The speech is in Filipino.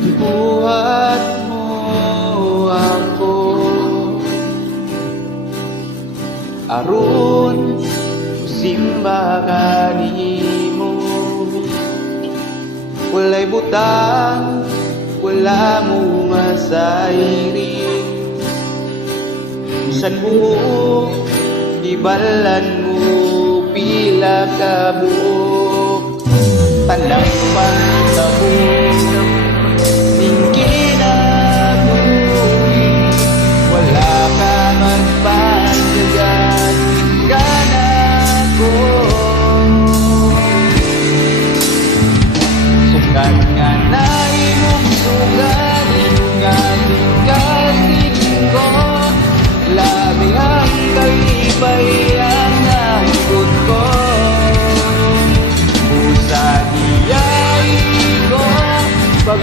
Gibuhat mo ako aron simba kanimo. Walay butang, wala mo masairing. Bisan buo, ibalan mo pila ka buok. Tanang pagtabok ning kinabuhi, wala ka magpasagad kanako. Sukat nga na imong sugat, nga tingkating ko. Labi ang kalibay ang naikot ko. Usag iyay ko pag